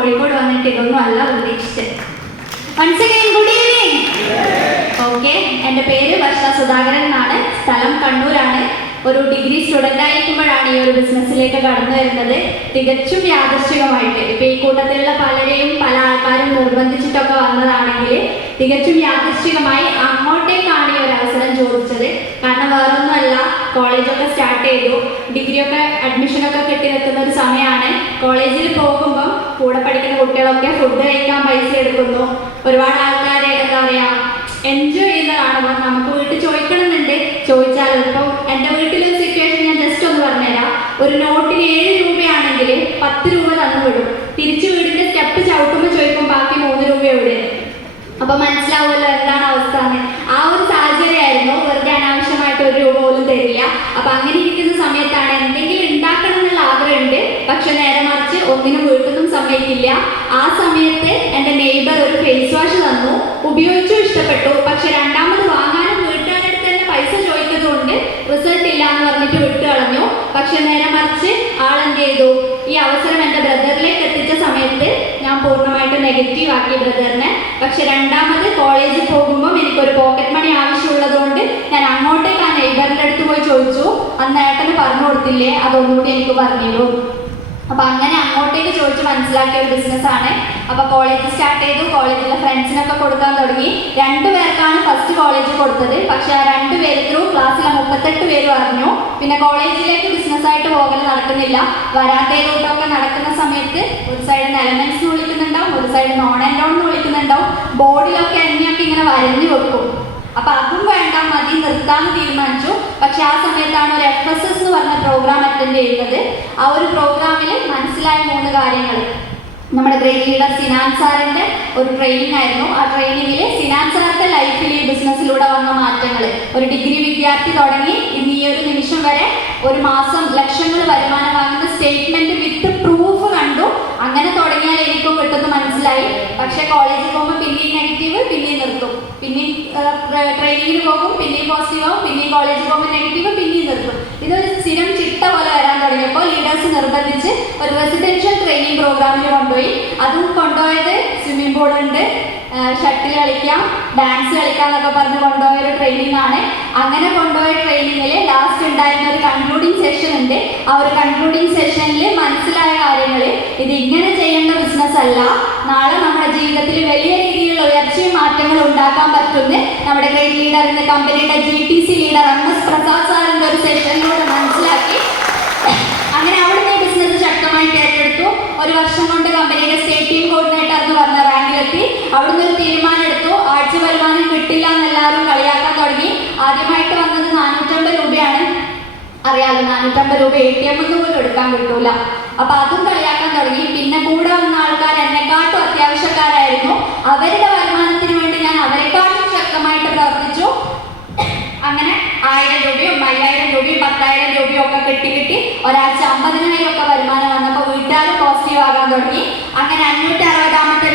കോഴിക്കോട് വന്നിട്ട് ഇതൊന്നും അല്ല പ്രതീക്ഷിച്ചത് ഈവനിങ് ഓക്കെ എന്റെ പേര് വർഷ സുധാകരൻ എന്നാണ്. സ്ഥലം കണ്ണൂരാണ്. ഒരു ഡിഗ്രി സ്റ്റുഡന്റ് ആയിരിക്കുമ്പോഴാണ് ഈ ഒരു ബിസിനസ്സിലേക്ക് കടന്നു വരുന്നത്. തികച്ചും യാദൃശ്ചികമായിട്ട്. ഇപ്പം ഈ കൂട്ടത്തിലുള്ള പലരെയും പല ആൾക്കാരും നിർബന്ധിച്ചിട്ടൊക്കെ വന്നതാണെങ്കിൽ തികച്ചും യാദൃശ്ചികമായി അങ്ങോട്ടേക്കാണ് ഈ ഒരു അവസരം ചോദിച്ചത്. കാരണം വേറൊന്നുമല്ല കോളേജൊക്കെ സ്റ്റാർട്ട് ചെയ്തു. ഡിഗ്രിയൊക്കെ അഡ്മിഷനൊക്കെ കിട്ടി നിൽക്കുന്ന ഒരു സമയമാണ്. കോളേജിൽ പോകുമ്പോൾ കൂടെ പഠിക്കുന്ന കുട്ടികളൊക്കെ ഫുഡ് കഴിക്കാൻ പൈസ എടുക്കുന്നു. ഒരുപാട് ആൾക്കാരെ എന്താ പറയാ എൻജോയ് ചെയ്ത് കാണുമ്പോൾ നമുക്ക് വീട്ടിൽ ചോദിക്കണമെന്നുണ്ട്. ചോദിച്ചാലും ഇപ്പം എന്റെ വീട്ടിലൊരു സിറ്റുവേഷൻ ഞാൻ ജസ്റ്റ് ഒന്ന് പറഞ്ഞുതരാം. ഒരു നോട്ടിന് ഏഴ് രൂപയാണെങ്കിൽ പത്ത് രൂപ തന്നു വിടും. തിരിച്ചു വീടിന്റെ സ്റ്റെപ്പ് ചവിട്ടുമ്പോൾ ചോദിക്കും ബാക്കി മൂന്ന് രൂപ എവിടെ അപ്പൊ മനസ്സിലാവുമല്ലോ എന്താണ് അവസ്ഥ ആ ഒരു സാഹചര്യമായിരുന്നു വെറുതെ അനാവശ്യമായിട്ട് ഒരു രൂപ പോലും തരില്ല. അപ്പൊ അങ്ങനെ ഇരിക്കുന്ന സമയത്താണ് എന്തെങ്കിലും ഉണ്ടാക്കണം എന്നുള്ള ആഗ്രഹമുണ്ട്. പക്ഷെ നേരെ മറിച്ച് ഒന്നിനും വീട്ടിലും സമയത്തില്ല ആ സമയത്ത് എന്റെ നെയ്ബർ ഒരു ഫേസ് വാഷ് തന്നു. ഉപയോഗിച്ചു ഇഷ്ടപ്പെട്ടു. പക്ഷെ രണ്ടാമത് വാങ്ങാനും വീട്ടുകാരടുത്ത് തന്നെ പൈസ ചോദിച്ചതുകൊണ്ട് റിസൾട്ട് ഇല്ല എന്ന് പറഞ്ഞിട്ട് വിട്ടു കളഞ്ഞു. പക്ഷെ നേരെ മറിച്ച് ആൾ എന്ത് ചെയ്തു? ഈ അവസരം എന്റെ ബ്രദറിലേക്ക് എത്തിച്ച സമയത്ത് ഞാൻ പൂർണമായിട്ട് നെഗറ്റീവ് ആക്കി ബ്രദറിനെ പക്ഷെ രണ്ടാമത് കോളേജിൽ പോകുമ്പോൾ എനിക്ക് ഒരു പോക്കറ്റ് മണി ആവശ്യമുള്ളതുകൊണ്ട് ഞാൻ അങ്ങോട്ടേക്ക് ആ നെയ്ബറിന്റെ അടുത്ത് പോയി ചോദിച്ചു. അന്ന് ഏട്ടന് പറഞ്ഞു കൊടുത്തില്ലേ? അതൊന്നുകൂടി എനിക്ക് പറഞ്ഞിരുന്നു അപ്പൊ അങ്ങനെ അങ്ങോട്ടേക്ക് ചോദിച്ച് മനസ്സിലാക്കിയ ഒരു ബിസിനസ് ആണ്. അപ്പൊ കോളേജ് സ്റ്റാർട്ട് ചെയ്തു. കോളേജിലെ ഫ്രണ്ട്സിനൊക്കെ കൊടുക്കാൻ തുടങ്ങി. രണ്ടു പേർക്കാണ് ഫസ്റ്റ് കോളേജ് കൊടുത്തത്. പക്ഷെ ആ രണ്ട് പേര് ത്രൂ ക്ലാസ്സിലെ മുപ്പത്തെട്ട് പേരും അറിഞ്ഞു. പിന്നെ കോളേജിലേക്ക് ബിസിനസ് ആയിട്ട് പോകൽ നടക്കുന്നില്ല. വരാന്തയിലോട്ടൊക്കെ നടക്കുന്ന സമയത്ത് ഒരു സൈഡ് എലമെന്റ്സ് വിളിക്കുന്നുണ്ടാവും ഒരു സൈഡ് നോൺ ആൻഡ് ഡൗൺ എന്ന് വിളിക്കുന്നുണ്ടാവും. ബോർഡിലൊക്കെ എണ്ണയൊക്കെ ഇങ്ങനെ വരഞ്ഞു വെക്കും. അപ്പൊ അതും വേണ്ട മതി നിർത്താന്ന് തീരുമാനിച്ചു. പക്ഷെ ആ സമയത്താണ് ഒരു എഫ് എസ് എസ് എന്ന് പറഞ്ഞ പ്രോഗ്രാം അറ്റൻഡ് ചെയ്യുന്നത്. ആ ഒരു പ്രോഗ്രാമിൽ മനസ്സിലായ മൂന്ന് കാര്യങ്ങൾ. നമ്മുടെ ലീഡർ സിനാൻ സാറിന്റെ ഒരു ട്രെയിനിങ് ആയിരുന്നു. ആ ട്രെയിനിങ്ങിൽ സിനാൻ സാറിന്റെ ലൈഫിൽ ഈ ബിസിനസ്സിലൂടെ വന്ന മാറ്റങ്ങൾ ഒരു ഡിഗ്രി വിദ്യാർത്ഥി തുടങ്ങി ഇന്ന് ഈ ഒരു നിമിഷം വരെ ഒരു മാസം ലക്ഷങ്ങൾ വരുമാനം വാങ്ങുന്ന സ്റ്റേറ്റ്മെന്റ് വിത്ത് പ്രൂഫ് കണ്ടു. അങ്ങനെ തുടങ്ങിയാൽ എനിക്കും പെട്ടെന്ന് മനസ്സിലായി. പക്ഷെ കോളേജിൽ പോകുമ്പോൾ പിന്നെയും നെഗറ്റീവ് പിന്നെയും നിർത്തും. പിന്നെയും ട്രെയിനിങ്ങിന് പോകും പിന്നെയും പോസിറ്റീവ് ആവും പിന്നെയും കോളേജിൽ പോകുമ്പോൾ നെഗറ്റീവ് പിന്നെയും നിർത്തും. ഇതൊരു സ്ഥിരം ചിട്ട നിർബന്ധിച്ച് ഒരു റെസിഡൻഷ്യൽ ട്രെയിനിങ് പ്രോഗ്രാമിൽ കൊണ്ടുപോയി. അതും കൊണ്ടുപോയത് സ്വിമ്മിംഗ് പൂൾ ഉണ്ട്. ഷട്ടിൽ കളിക്കാം ഡാൻസ് കളിക്കാം എന്നൊക്കെ പറഞ്ഞ് കൊണ്ടുപോയ ഒരു ട്രെയിനിങ് ആണ്. അങ്ങനെ കൊണ്ടുപോയ ട്രെയിനിങ്ങിൽ ലാസ്റ്റ് ഉണ്ടായിരുന്ന ഒരു കൺക്ലൂഡിങ് സെഷൻ ഉണ്ട്. ആ ഒരു കൺക്ലൂഡിങ് സെഷനിൽ മനസ്സിലായ കാര്യങ്ങൾ ഇത് ഇങ്ങനെ ചെയ്യേണ്ട ബിസിനസ് അല്ല. നാളെ നമ്മുടെ ജീവിതത്തിൽ വലിയ രീതിയിലുള്ള ഉയർച്ചയും മാറ്റങ്ങളും ഉണ്ടാക്കാൻ പറ്റുമെന്ന് നമ്മുടെ ഗ്രേറ്റ് ലീഡർ എന്ന കമ്പനിയുടെ G T C leader M S Prasad സാറിന്റെ ഒരു സെഷനിലൂടെ മനസ്സിലാക്കി അങ്ങനെ അവിടുന്ന് ബിസിനസ് ശക്തമായിട്ട് ഏറ്റെടുത്തു ഒരു വർഷം കൊണ്ട് കമ്പനിയുടെ സ്റ്റേറ്റ് ടീം കോർഡിനേറ്റർ എന്ന് പറഞ്ഞ റാങ്കിലെത്തി അവിടുന്ന് ഒരു തീരുമാനം എടുത്തു ആഴ്ച വരുമാനം കിട്ടില്ല എന്ന് എല്ലാവരും കളിയാക്കാൻ തുടങ്ങി. ആദ്യമായിട്ട് വന്നത് നാനൂറ്റമ്പത് രൂപയാണ്. അറിയാലോ നാനൂറ്റമ്പത് രൂപ എ ടി എം പോലും എടുക്കാൻ കിട്ടൂല. അപ്പൊ അതും കളിയാക്കാൻ തുടങ്ങി. പിന്നെ കൂടെ വന്ന ആൾക്കാർ എന്നെക്കാട്ടും അത്യാവശ്യക്കാരായിരുന്നു. അവരുടെ വരുമാനത്തിന് വേണ്ടി ഞാൻ അവരെക്കാട്ടും ശക്തമായിട്ട് പ്രവർത്തിച്ചു. അങ്ങനെ ആയിരം രൂപയും അയ്യായിരം രൂപയും പത്തായിരം രൂപയും ഒക്കെ കിട്ടി കിട്ടി. ഒരാഴ്ച അമ്പതിനായിരം ഒക്കെ വരുമാനം തുടങ്ങി. അങ്ങനെ അഞ്ഞൂറ്റി അറുപതാമത്തെ